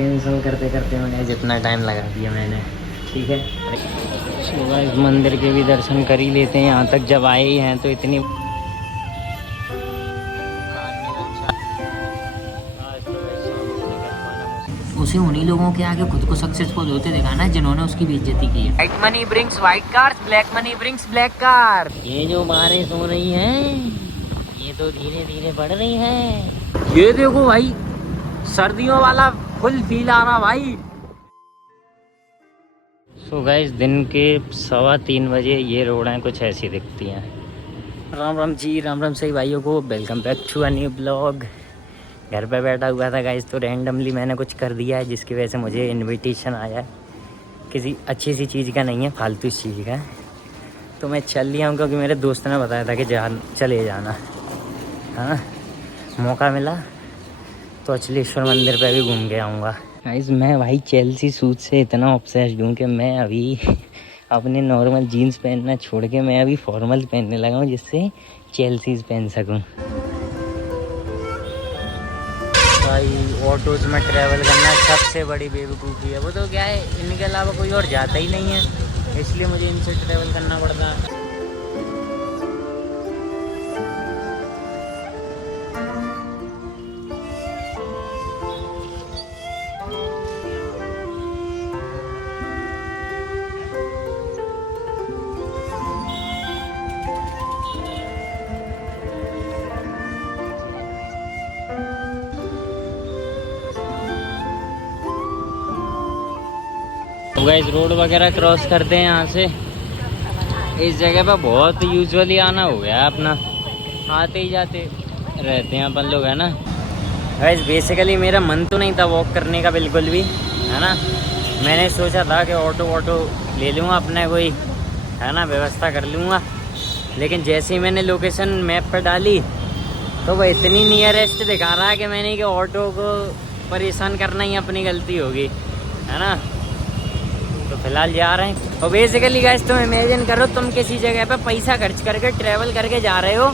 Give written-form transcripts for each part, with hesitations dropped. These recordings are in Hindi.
कैंसिल करते करते मैंने जितना टाइम लगा दिया मैंने, ठीक है। सुबह इस मंदिर के भी दर्शन कर ही लेते हैं, यहाँ तक जब आए ही हैं तो इतनी उसे उन्हीं लोगों के आगे खुद को सक्सेसफुल होते देखा ना जिन्होंने उसकी बेइज्जती की है। White money brings white car, black money brings black car. ये जो बारिश हो रही है ये तो धीरे धीरे बढ़ रही है। ये देखो भाई सर्दियों वाला फुल फील आ रहा भाई। सो गाइस दिन के 3:15 बजे ये रोडें कुछ ऐसी दिखती हैं। राम राम जी, राम राम सही भाइयों को, welcome back to a new blog. घर पे बैठा हुआ था गाइस तो रैंडमली मैंने कुछ कर दिया है जिसकी वजह से मुझे इनविटेशन आया है। किसी अच्छी सी चीज़ का नहीं है, फालतू चीज़ का है। तो मैं चल लिया हूँ क्योंकि मेरे दोस्त ने बताया था कि चले जाना। हाँ मौका मिला तो अचलेश्वर मंदिर पे भी घूम के आऊँगा। गाइस मैं भाई चेल्सी सूट से इतना ऑब्सेस्ड हूँ कि मैं अभी अपने नॉर्मल जीन्स पहनना छोड़ के मैं अभी फॉर्मल पहनने लगा हूँ जिससे चेल्सीज पहन सकूँ। भाई ऑटोज़ में ट्रैवल करना सबसे बड़ी बेवकूफ़ी है। वो तो क्या है, इनके अलावा कोई और जाता ही नहीं है, इसलिए मुझे इनसे ट्रैवल करना पड़ता है। तो गाइस रोड वगैरह क्रॉस करते हैं यहाँ से। इस जगह पर बहुत यूजुअली आना हो गया है अपना, आते ही जाते रहते हैं अपन लोग, है ना। गाइस बेसिकली मेरा मन तो नहीं था वॉक करने का बिल्कुल भी, है ना। मैंने सोचा था कि ऑटो ले लूँगा अपने, कोई है ना व्यवस्था कर लूँगा। लेकिन जैसे ही मैंने लोकेशन मैप पर डाली तो वो इतनी नियरेस्ट दिखा रहा है कि मैंने कि ऑटो को परेशान करना ही अपनी गलती होगी, है ना। तो फिलहाल जा रहे हैं। और बेसिकली गाइस तुम इमेजिन करो तुम किसी जगह पे पैसा खर्च करके ट्रैवल करके जा रहे हो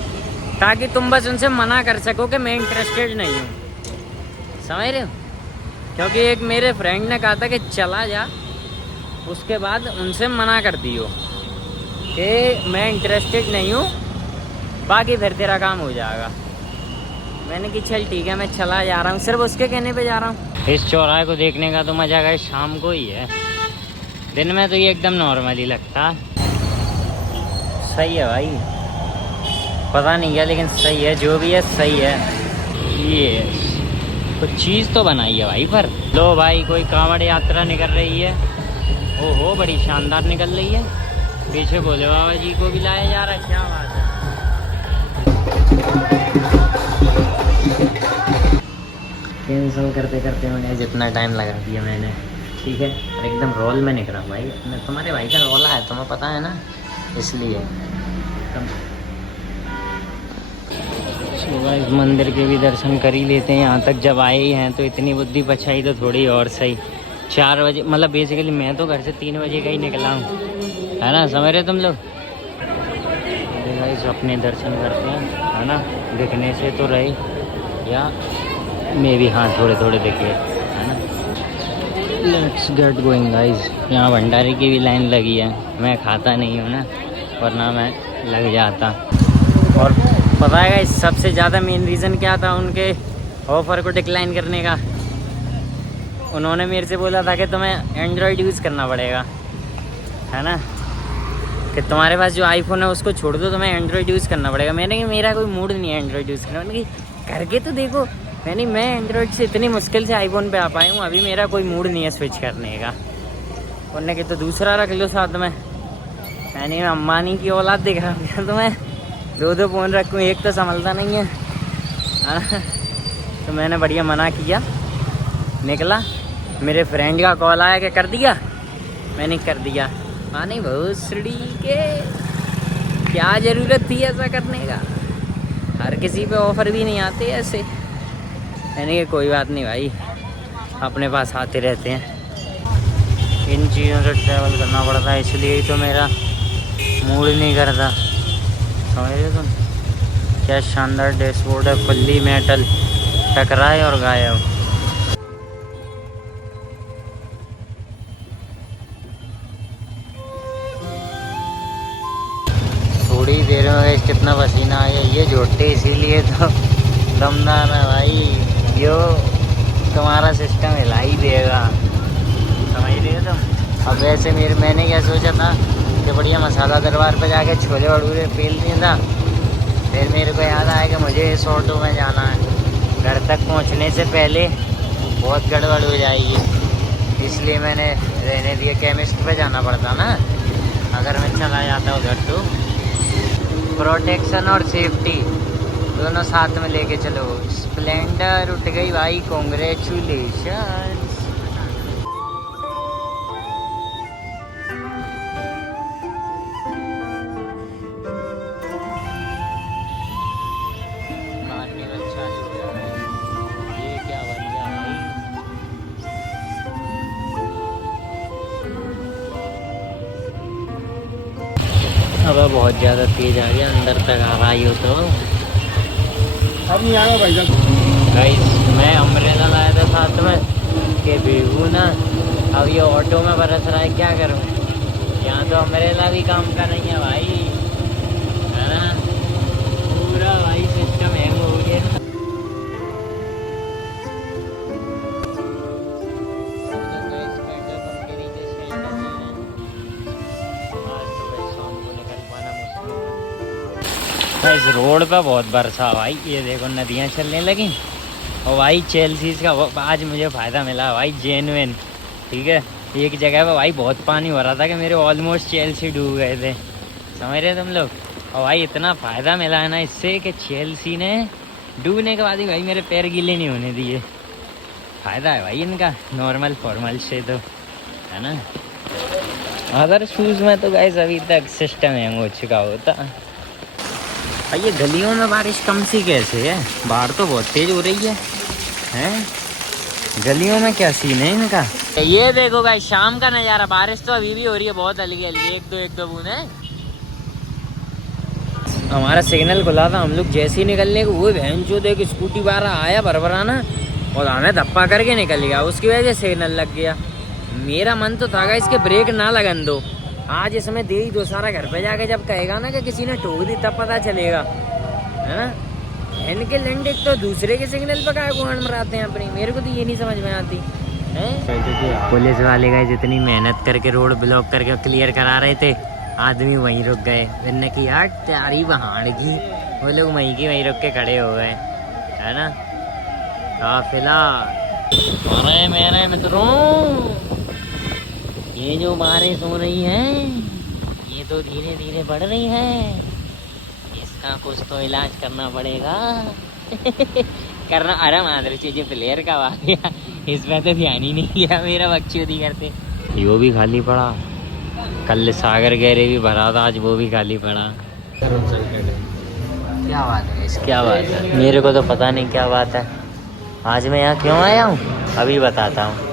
ताकि तुम बस उनसे मना कर सको कि मैं इंटरेस्टेड नहीं हूँ, समझ रहे हो। क्योंकि एक मेरे फ्रेंड ने कहा था कि चला जा, उसके बाद उनसे मना कर दियो कि मैं इंटरेस्टेड नहीं हूँ, बाकी फिर तेरा काम हो जाएगा। मैंने कि चल ठीक है मैं चला जा रहा हूँ, सिर्फ उसके कहने पे जा रहा हूँ। इस चौराहे को देखने का तो मजा गाइस शाम को ही है, दिन में तो ये एकदम नॉर्मल ही लगता। सही है भाई, पता नहीं क्या लेकिन सही है, जो भी है सही है। ये कुछ चीज़ तो बनाई है भाई। पर लो भाई कोई कांवड़ यात्रा निकल रही है, ओहो बड़ी शानदार निकल रही है। पीछे भोले बाबा जी को भी लाया जा रहा है, क्या बात है। कैंसिल करते करते मैंने जितना टाइम लगा दिया मैंने, ठीक है। और एकदम रोल में निकला भाई, मैं तुम्हारे भाई का रोला है तुम्हें पता है ना, इसलिए। सुबह इस मंदिर के भी दर्शन कर ही लेते हैं, यहाँ तक जब आए ही हैं तो इतनी बुद्धि बचाई तो थोड़ी और सही। 4 बजे मतलब बेसिकली मैं तो घर से 3 बजे का ही निकला हूँ, है ना, समझ रहे तुम लोग। गाइस अपने दर्शन करते हैं, है ना, दिखने से तो रहे या मे भी हाँ थोड़े थोड़े दिखे, है ना। Let's get going guys. यहाँ भंडारे की भी लाइन लगी है, मैं खाता नहीं हूँ ना, वरना मैं लग जाता। और पता है गाइस सबसे ज़्यादा मेन रीज़न क्या था उनके ऑफ़र को डिक्लाइन करने का। उन्होंने मेरे से बोला था कि तुम्हें एंड्रॉयड यूज़ करना पड़ेगा, है ना, कि तुम्हारे पास जो आईफोन है उसको छोड़ दो, तुम्हें एंड्रॉयड यूज़ करना पड़ेगा। मैंने कि मेरा कोई मूड नहीं है एंड्रॉयड यूज़ करना। मैंने कि करके तो देखो, मैं एंड्रॉयड से इतनी मुश्किल से आईफोन पे आ पाई हूँ, अभी मेरा कोई मूड नहीं है स्विच करने का। उन्होंने कि तो दूसरा रख लो साथ में। मैंने अम्बानी की औलाद दिख रहा हूँ तुम्हें, 2 फ़ोन रखूँ, एक तो संभलता नहीं है। तो मैंने बढ़िया मना किया, निकला। मेरे फ्रेंड का कॉल आया कि कर दिया, मैंने कर दिया। नहीं भोसड़ी के क्या ज़रूरत थी ऐसा करने का, हर किसी पे ऑफ़र भी नहीं आते ऐसे। मैंने कि कोई बात नहीं भाई, अपने पास आते रहते हैं। इन चीज़ों से ट्रैवल करना पड़ता है, इसलिए ही तो मेरा मूड नहीं करता, समझ रहे तुम। क्या शानदार डैशबोर्ड है, फुल्ली मेटल, टकराए और गायब। गाइस कितना पसीना आ गया। ये झोटे इसीलिए तो दमदार है भाई, यो तुम्हारा सिस्टम हिला ही देगा, समझ रहे हो तुम। अब वैसे मैंने क्या सोचा था कि बढ़िया मसाला दरबार पर जाके छोले भटूरे पेल दिया था। फिर मेरे को याद आया कि मुझे इस ऑटो में जाना है, घर तक पहुंचने से पहले बहुत गड़बड़ हो जाएगी, इसलिए मैंने रहने दिया। केमिस्ट पे जाना पड़ता ना अगर मैं चला जाता उधर। तो प्रोटेक्शन और सेफ्टी दोनों साथ में लेके चलो। स्प्लेंडर उठ गई भाई, कॉन्ग्रेचुलेशन। अब बहुत ज़्यादा तेज आ गया, अंदर तक आ रहा हो तो अब नहीं आएगा भाई साहब। गाइस मैं अम्ब्रेला लाया था साथ में के भीगू ना। अब ये ऑटो में बरस रहा है, क्या करूं। यहाँ तो अम्ब्रेला भी काम का नहीं है भाई, है ना। पूरा भाई सिस्टम हैंग हो गया। इस रोड पे बहुत बरसा भाई, ये देखो नदियाँ चलने लगी। और भाई चेल्सीज का आज मुझे फ़ायदा मिला भाई, जेन्युइन। ठीक है, एक जगह पे भाई बहुत पानी हो रहा था कि मेरे ऑलमोस्ट चेल्सी डूब गए थे, समझ रहे तुम लोग। और भाई इतना फ़ायदा मिला है ना इससे कि चेल्सी ने डूबने के बाद ही भाई मेरे पैर गीले नहीं होने दिए। फ़ायदा है भाई इनका नॉर्मल फॉर्मल से, तो है ना। अदर शूज़ में तो गाइस अभी तक सिस्टम हैंग हो चुका होता। भाई ये गलियों में बारिश कम सी कैसे है, बाहर तो बहुत तेज हो रही है, हैं? गलियों में क्या सीन है इनका। ये देखो भाई शाम का नज़ारा, बारिश तो अभी भी हो रही है बहुत हल्की हल्की, एक दो बूंद है। हमारा सिग्नल खुला था, हम लोग जैसे ही निकलने को वो बहन जो देख स्कूटी बारह आया भरभराना और हमें धप्पा करके निकल गया, उसकी वजह से सिग्नल लग गया। मेरा मन तो था इसके ब्रेक ना लगन दो, आज इसमें दे ही दो सारा। घर पे जाके जब कहेगा ना कि किसी ने ठोक दी तब पता चलेगा, है ना। इनके लंडे तो दूसरे के सिग्नल पर काय गुहान मराते हैं अपनी, मेरे को तो ये नहीं समझ में आती है। पुलिस वाले गए जितनी मेहनत करके रोड ब्लॉक करके क्लियर करा रहे थे, आदमी वहीं रुक गए। इनने की यार त्यारी बहाड़ की, वो लोग वहीं की वहीं रुक के खड़े हो गए, है ना। काफिला। अरे मेरे मित्रों, ये जो बारिश हो रही है ये तो धीरे धीरे बढ़ रही है, इसका कुछ तो इलाज करना पड़ेगा। करना। अरे मादर चीज़ प्लेयर का आ गया, इस पर तो ध्यान ही नहीं दिया मेरा, बकचोदी करते। यो भी खाली पड़ा, कल सागर गहरे भी भरा था, आज वो भी खाली पड़ा। क्या बात है, क्या बात है, मेरे को तो पता नहीं क्या बात है। आज मैं यहाँ क्यों आया हूँ अभी बताता हूँ।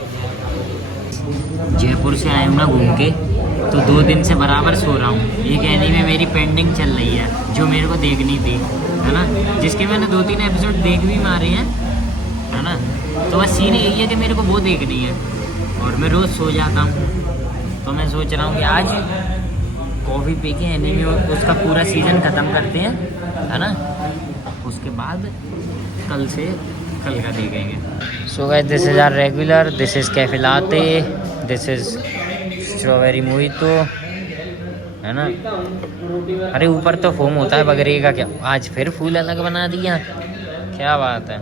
जयपुर से आया हूँ ना घूम के, तो 2 दिन से बराबर सो रहा हूँ। एक एनीमे मेरी पेंडिंग चल रही है जो मेरे को देखनी थी, है ना, जिसके मैंने 2-3 एपिसोड देख भी मारे हैं, है ना। तो बस सीन यही है कि मेरे को वो देखनी है और मैं रोज़ सो जाता हूँ। तो मैं सोच रहा हूँ कि आज कॉफ़ी पी के एनीमे उसका पूरा सीज़न ख़त्म करते हैं, है ना। उसके बाद कल का देखेंगे। So guys this is our regular, this is cafe latte, this is strawberry mojito, है ना। अरे ऊपर तो फोम होता है बगरे का, क्या आज फिर फूल अलग बना दिया, क्या बात है।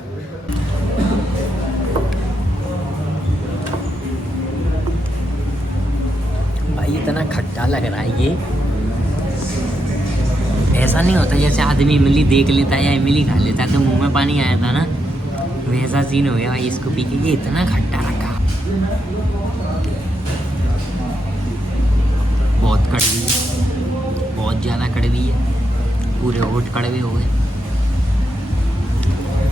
भाई इतना खट्टा लग रहा है ये, ऐसा नहीं होता जैसे आदमी इमली देख लेता है या इमली खा लेता है तो मुंह में पानी आया था ना, वैसा सीन हो गया भाई इसको पी के। ये इतना खट्टा रखा, बहुत कड़वी है, बहुत ज़्यादा कड़वी है, पूरे होठ कड़वे हो गए।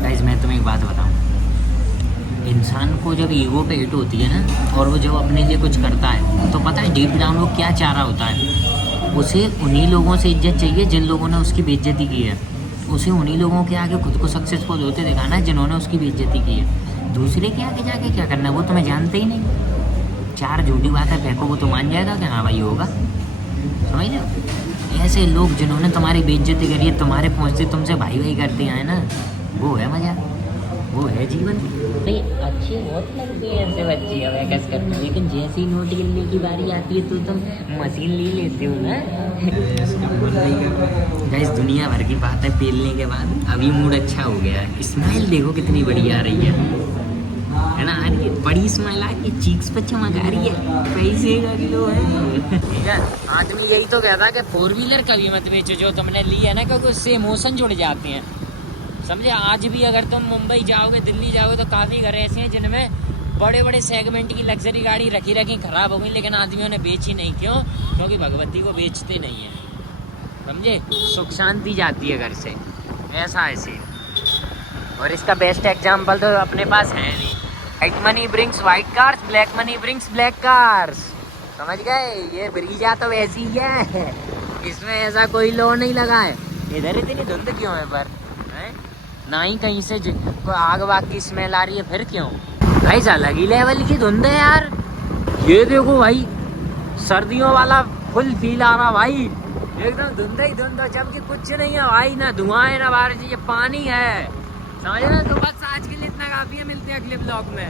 गाइस मैं तुम्हें एक बात बताऊं, इंसान को जब ईगो पे हिट होती है ना और वो जब अपने लिए कुछ करता है तो पता है डीप डाउन वो क्या चाह रहा होता है। उसे उन्हीं लोगों से इज्जत चाहिए जिन लोगों ने उसकी बेइज्जती की है, उसे उन्हीं लोगों के आगे खुद को सक्सेसफुल होते दिखाना है जिन्होंने उसकी बेइज्जती की है। दूसरे के आगे जाके क्या करना है, वो तुम्हें जानते ही नहीं। 4 झूठी बातें फेंको वो तो मान जाएगा कि हाँ भाई होगा, समझ रहे हो। ऐसे लोग जिन्होंने तुम्हारी बेइज्जती करी है, तुम्हारे पहुंचते तुमसे भाई भाई करते आए ना, वो है मजा, वो है जीवन। भाई अच्छी बहुत लगती है ऐसे बच्ची अब कैस करते, लेकिन जैसे ही नोट गिनने की बारी आती है तो तुम मशीन ले लेते हो ना। गाइस दुनिया भर की बात है, पेलने के बाद अभी मूड अच्छा हो गया है। स्माइल देखो कितनी बड़ी आ रही है ना, आ रही है बड़ी स्माइल आ रही है, चीक्स पे चमक आ रही है, पैसे का किलो है। ठीक है, आदमी यही तो कहता कि 4 व्हीलर कभी मत बेचो जो तुमने ली है ना, क्योंकि उससे इमोशन जुड़ जाते हैं, समझे। आज भी अगर तुम मुंबई जाओगे, दिल्ली जाओगे, तो काफ़ी घर ऐसे हैं जिनमें बड़े बड़े सेगमेंट की लग्जरी गाड़ी रखी रखी खराब हो गई, लेकिन आदमियों ने बेची नहीं। क्यों? क्योंकि भगवती को बेचते नहीं है, समझे। सुख शांति जाती है घर से, ऐसा है सीन। और इसका बेस्ट एग्जाम्पल तो अपने पास है नहीं। White money brings white cars, black money brings black cars, समझ गए। ये ब्रीजा तो वैसी ही है, इसमें ऐसा कोई लो नहीं लगा है। इधर इतनी धुंध क्यों है पर, है? ना ही कहीं से कोई आग वाग की स्मेल आ रही है, फिर क्यों भाई? अलग ही लेवल की धुंध है यार। ये देखो भाई, सर्दियों वाला फुल फील आ रहा भाई, एकदम धुंध ही धुंध, जबकि कुछ नहीं है भाई, ना धुआं है ना बारिश, ये पानी है, समझ रहे हो। तो बस आज के लिए इतना काफी है, मिलते हैं अगले ब्लॉग में।